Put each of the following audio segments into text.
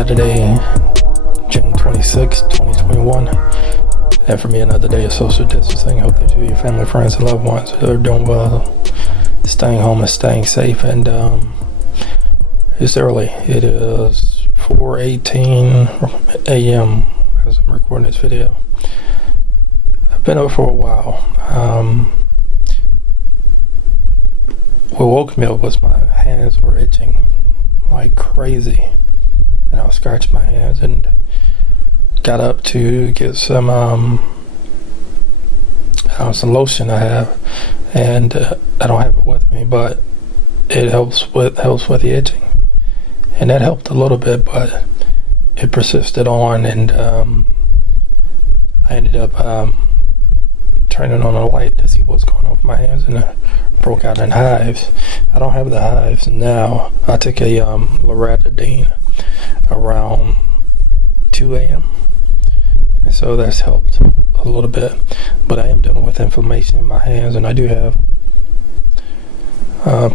Saturday, June 26, 2021. And for me, another day of social distancing. Hope that you, your family, friends, and loved ones are doing well, staying home and staying safe. And it's early. It is 4:18 a.m. as I'm recording this video. I've been up for a while. What woke me up was my hands were itching like crazy, and I was scratching my hands and got up to get some lotion I have, and I don't have it with me, but it helps with the itching, and that helped a little bit, but it persisted on, and I ended up turning on a light to see what's going on with my hands, and it broke out in hives. I don't have the hives now. I took a loratadine around 2 a.m. and so that's helped a little bit, but I am dealing with inflammation in my hands, and I do have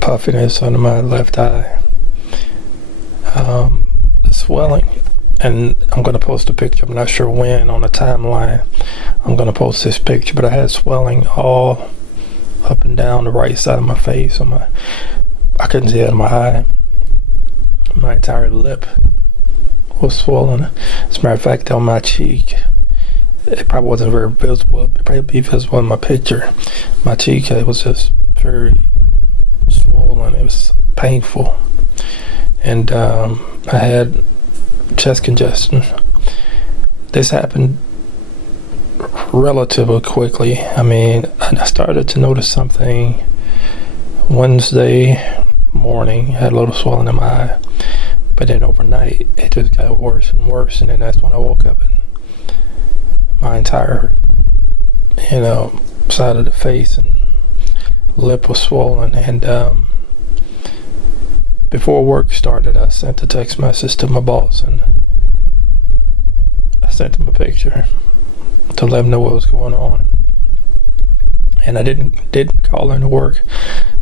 puffiness under my left eye, swelling, and I'm going to post a picture. I'm not sure when on the timeline I'm going to post this picture, but I had swelling all up and down the right side of my face. I couldn't see out of my eye. My entire lip was swollen. As a matter of fact, on my cheek, it probably wasn't very visible. It probably be visible in my picture. My cheek, it was just very swollen. It was painful, and I had chest congestion. This happened relatively quickly. I mean, I started to notice something Wednesday morning. I had a little swelling in my eye, but then overnight it just got worse and worse, and then that's when I woke up and my entire side of the face and lip was swollen. And before work started, I sent a text message to my boss, and I sent him a picture to let him know what was going on. And I didn't call into work.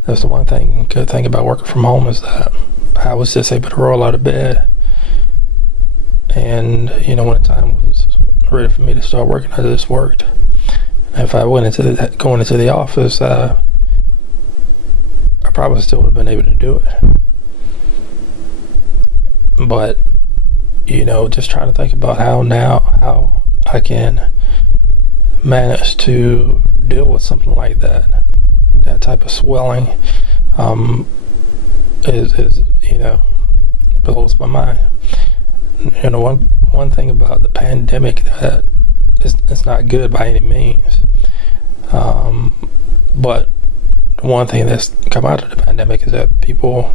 That's the one good thing about working from home, is that I was just able to roll out of bed, and when the time was ready for me to start working, I just worked. If I went going into the office, I probably still would have been able to do it. But just trying to think about how I can manage to deal with something like that type of swelling, is blows my mind. One thing about the pandemic that it's not good by any means, but one thing that's come out of the pandemic is that people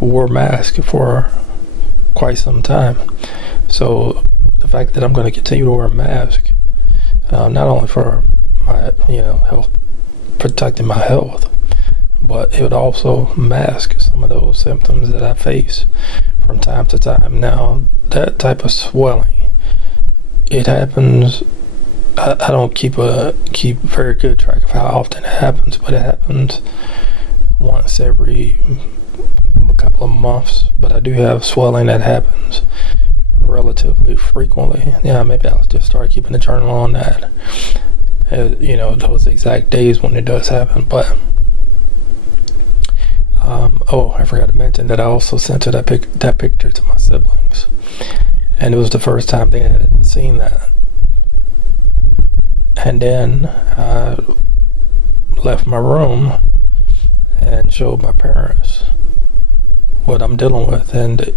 wore masks for quite some time. So the fact that I'm going to continue to wear a mask, not only for my health, protecting my health, but it would also mask some of those symptoms that I face from time to time. Now, that type of swelling, it happens. I don't keep very good track of how often it happens, but it happens once every couple of months. But I do have swelling that happens relatively frequently. Yeah, maybe I'll just start keeping a journal on that. Those exact days when it does happen. But I forgot to mention that I also sent that picture to my siblings, and it was the first time they had seen that. And then I left my room and showed my parents what I'm dealing with, and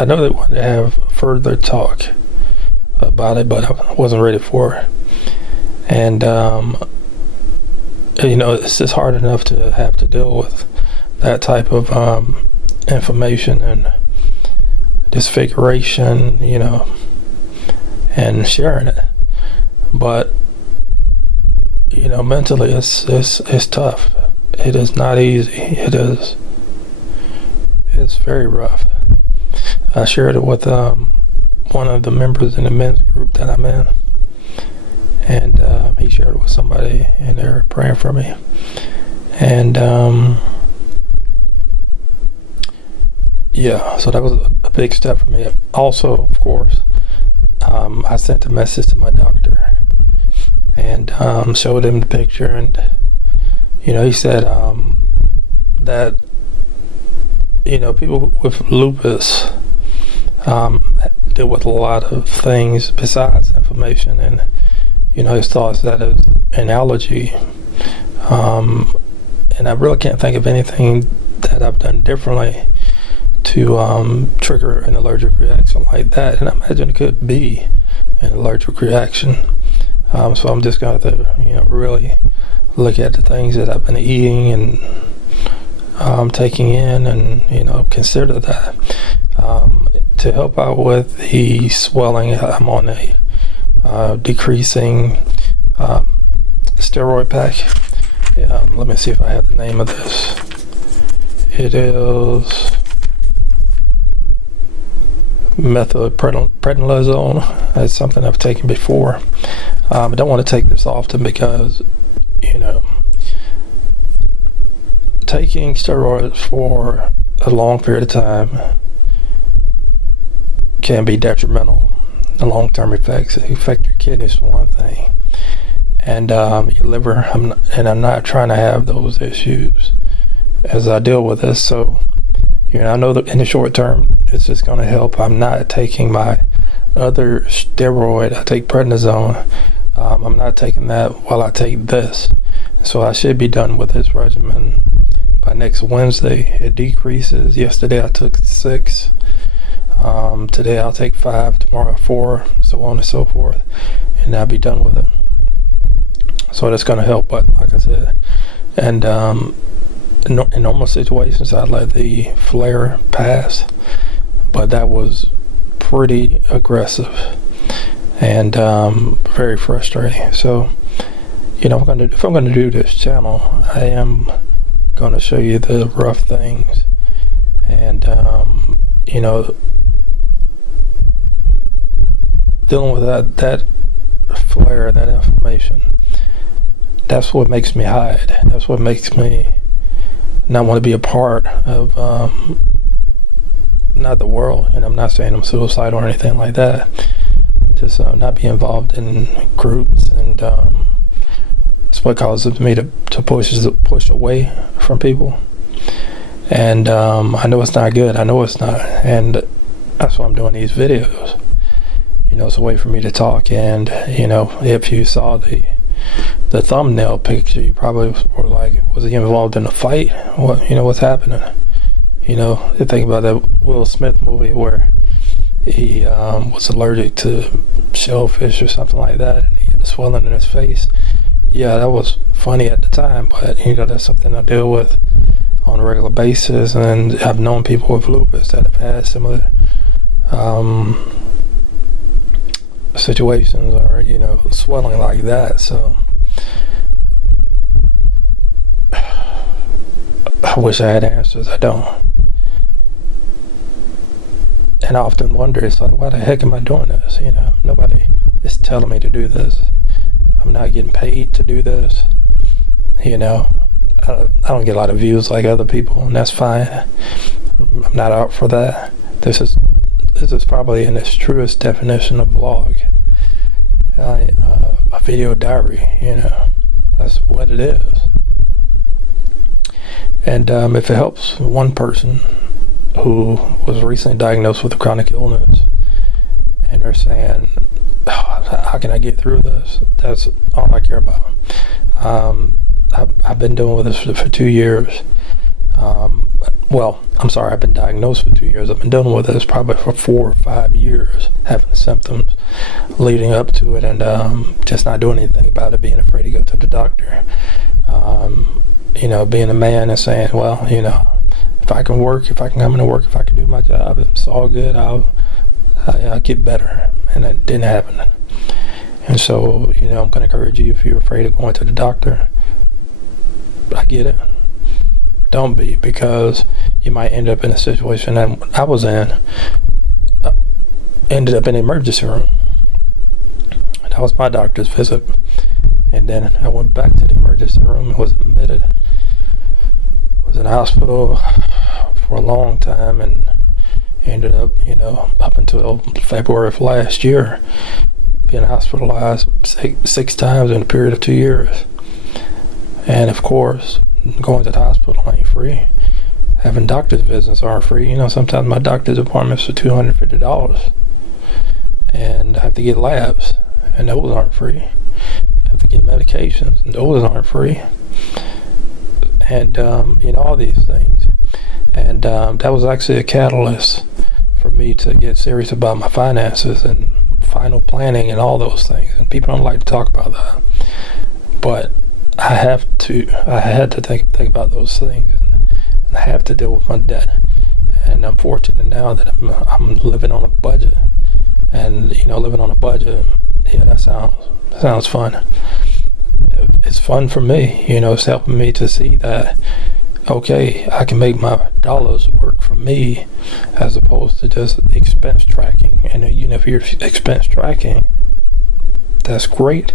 I know they wanted to have further talk about it, but I wasn't ready for it. And it's just hard enough to have to deal with that type of information and disfiguration, and sharing it. But mentally, it's tough. It is not easy. It's very rough. I shared it with one of the members in the men's group that I'm in, and he shared it with somebody, and they're praying for me. And yeah, so that was a big step for me. Also, of course, I sent a message to my doctor and showed him the picture, and he said that people with lupus deal with a lot of things besides inflammation, and his thoughts that it's an allergy, and I really can't think of anything that I've done differently to trigger an allergic reaction like that, and I imagine it could be an allergic reaction. So I'm just going to really look at the things that I've been eating and taking in, and consider that to help out with the swelling. I'm on a decreasing steroid pack. Let me see if I have the name of this. It is methylprednisolone. It's something I've taken before. I don't want to take this often because taking steroids for a long period of time can be detrimental. The long-term effects affect your kidneys for one thing, and your liver. I'm not trying to have those issues as I deal with this. So I know that in the short term it's just going to help. I'm not taking my other steroid. I take prednisone. I'm not taking that while I take this. So I should be done with this regimen by next Wednesday. It decreases. Yesterday I took 6. Today I'll take 5. Tomorrow 4. So on and so forth. And I'll be done with it. So that's going to help. But like I said, and in normal situations I'd let the flare pass, but that was pretty aggressive and very frustrating. So if I'm going to do this channel, I am going to show you the rough things, and dealing with that flare, that inflammation. That's what makes me hide. That's what makes me not want to be a part of not the world. And I'm not saying I'm suicidal or anything like that. Just not be involved in groups, and it's what causes me to push away from people. And I know it's not good. I know it's not, and that's why I'm doing these videos. It's a way for me to talk. And if you saw the thumbnail picture, you probably were like, was he involved in a fight? What's happening? You think about that Will Smith movie where he was allergic to shellfish or something like that, and he had the swelling in his face. Yeah, that was funny at the time, but that's something I deal with on a regular basis, and I've known people with lupus that have had similar situations or swelling like that. So I wish I had answers. I don't. And I often wonder, it's like, why the heck am I doing this? Nobody is telling me to do this. I'm not getting paid to do this. I don't get a lot of views like other people, and that's fine. I'm not out for that. This is probably in its truest definition of vlog. A video diary, that's what it is. And if it helps one person who was recently diagnosed with a chronic illness, and they're saying, how can I get through this? That's all I care about. I've been dealing with this for 2 years. I've been diagnosed for 2 years. I've been dealing with this probably for 4 or 5 years, having symptoms leading up to it, and just not doing anything about it, being afraid to go to the doctor. Being a man and saying, well, if I can work, if I can come into work, if I can do my job, it's all good. I'll get better. And that didn't happen. And so, I'm going to encourage you, if you're afraid of going to the doctor, I get it. Don't be, because you might end up in a situation that I was in. Ended up in the emergency room. That was my doctor's visit. And then I went back to the emergency room and was admitted. Was in the hospital for a long time, and Ended up, up until February of last year, being hospitalized six times in a period of 2 years. And of course, going to the hospital ain't free. Having doctor's visits aren't free. Sometimes my doctor's appointments are $250. And I have to get labs, and those aren't free. I have to get medications, and those aren't free. And, all these things. And that was actually a catalyst for me to get serious about my finances and final planning and all those things. And people don't like to talk about that. But I had to think about those things. And I have to deal with my debt. And I'm fortunate now that I'm living on a budget. And, living on a budget, that sounds fun. It's fun for me, it's helping me to see that, okay, I can make my dollars work for me as opposed to just expense tracking. And if you're expense tracking, that's great,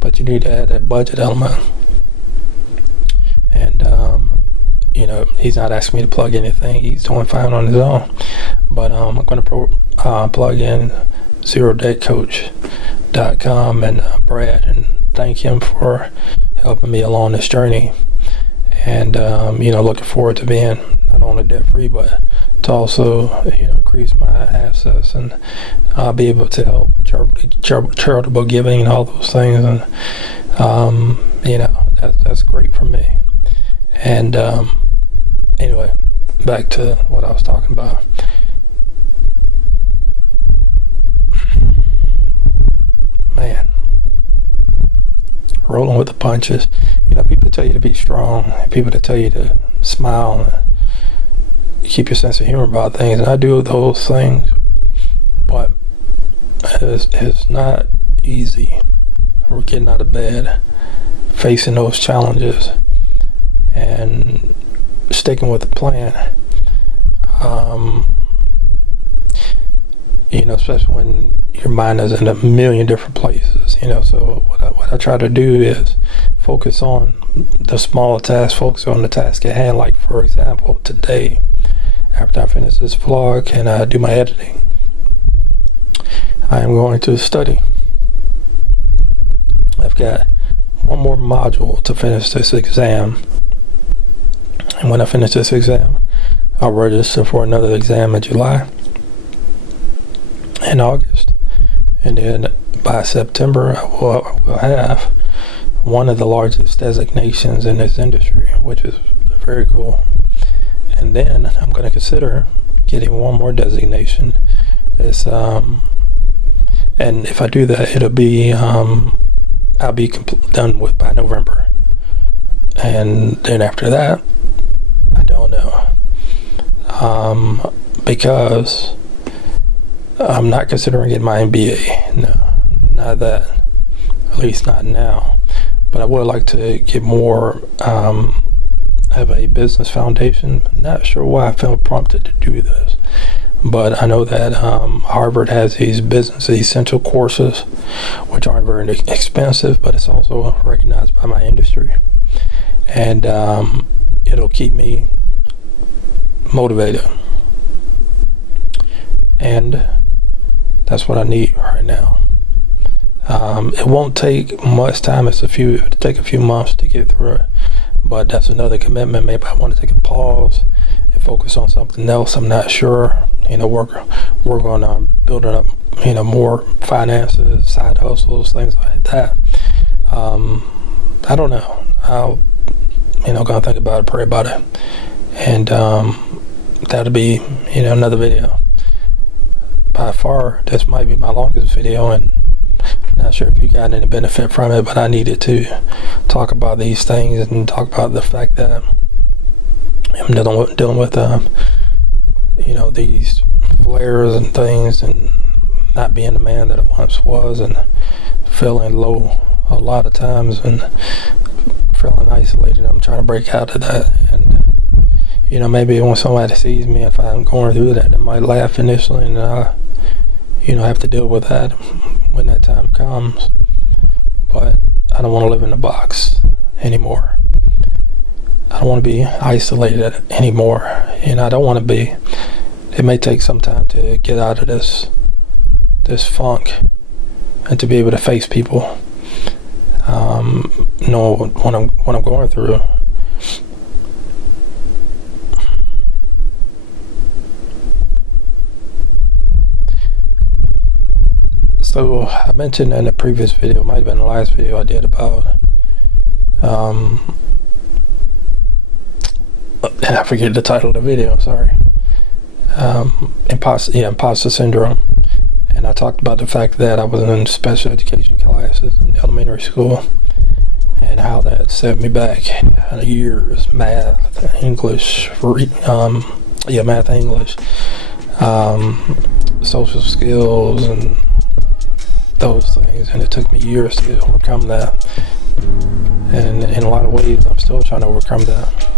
but you need to add that budget element. And, he's not asking me to plug anything. He's doing fine on his own. But I'm going to plug in ZeroDebtCoach.com and Brad, and thank him for helping me along this journey. And, looking forward to being not only debt-free, but to also, increase my assets and be able to help charitable giving and all those things. And, that's great for me. And, anyway, back to what I was talking about. Man, rolling with the punches. People tell you to be strong, people that tell you to smile and keep your sense of humor about things, and I do those things, but it's not easy. We're getting out of bed, facing those challenges, and sticking with the plan. Especially when your mind is in a million different places. So what I try to do is focus on the small tasks, focus on the task at hand. Like, for example, today, after I finish this vlog and I do my editing, I am going to study. I've got one more module to finish this exam. And when I finish this exam, I'll register for another exam in July and August. And then by September, I will have one of the largest designations in this industry, which is very cool. And then I'm going to consider getting one more designation. And if I do that, it'll be I'll be done with by November. And then after that, I don't know, because I'm not considering getting my MBA. No, not that. At least not now. But I would like to get more, have a business foundation. Not sure why I felt prompted to do this, but I know that Harvard has these business essential courses, which aren't very expensive, but it's also recognized by my industry, and it'll keep me motivated, and that's what I need right now. It won't take much time. It'll take a few months to get through it, but that's another commitment. Maybe I want to take a pause and focus on something else. I'm not sure. Work on building up, more finances, side hustles, things like that. I don't know. I'll, gonna think about it, pray about it, and that'll be, another video. By far, this might be my longest video, and I'm not sure if you got any benefit from it, but I needed to talk about these things and talk about the fact that I'm dealing with these flares and things, and not being the man that I once was, and feeling low a lot of times, and feeling isolated. I'm trying to break out of that, and maybe when somebody sees me, if I'm going through that, they might laugh initially, and I have to deal with that when that time comes. But I don't want to live in a box anymore. I don't want to be isolated anymore, and I don't want to be it may take some time to get out of this funk and to be able to face people, know what I'm going through. So I mentioned in the previous video, might have been the last video I did, about I forget the title of the video, sorry. Imposter syndrome. And I talked about the fact that I was in special education classes in elementary school and how that set me back years. Math, English, math, English, social skills, and those things. And it took me years to overcome that. And in a lot of ways, I'm still trying to overcome that.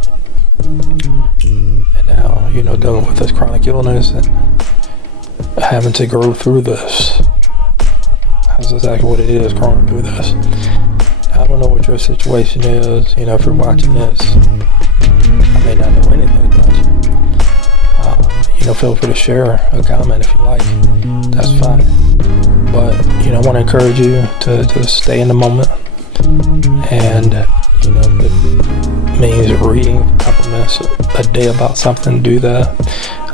And now, dealing with this chronic illness and having to grow through this. That's exactly what it is, growing through this. I don't know what your situation is. If you're watching this, I may not know anything about you. Feel free to share a comment if you like. That's fine. But, I want to encourage you to stay in the moment. And, if it means reading a couple minutes a day about something, do that.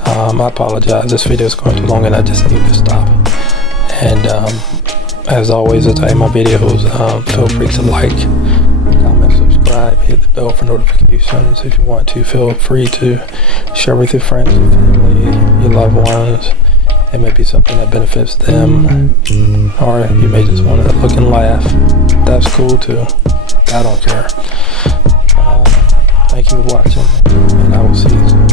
I apologize. This video is going too long and I just need to stop. And as always, as I end my videos, feel free to like, comment, subscribe, hit the bell for notifications. If you want to, feel free to share with your friends, your family, your loved ones. It may be something that benefits them, or you may just want to look and laugh. That's cool too. I don't care. Thank you for watching, and I will see you soon.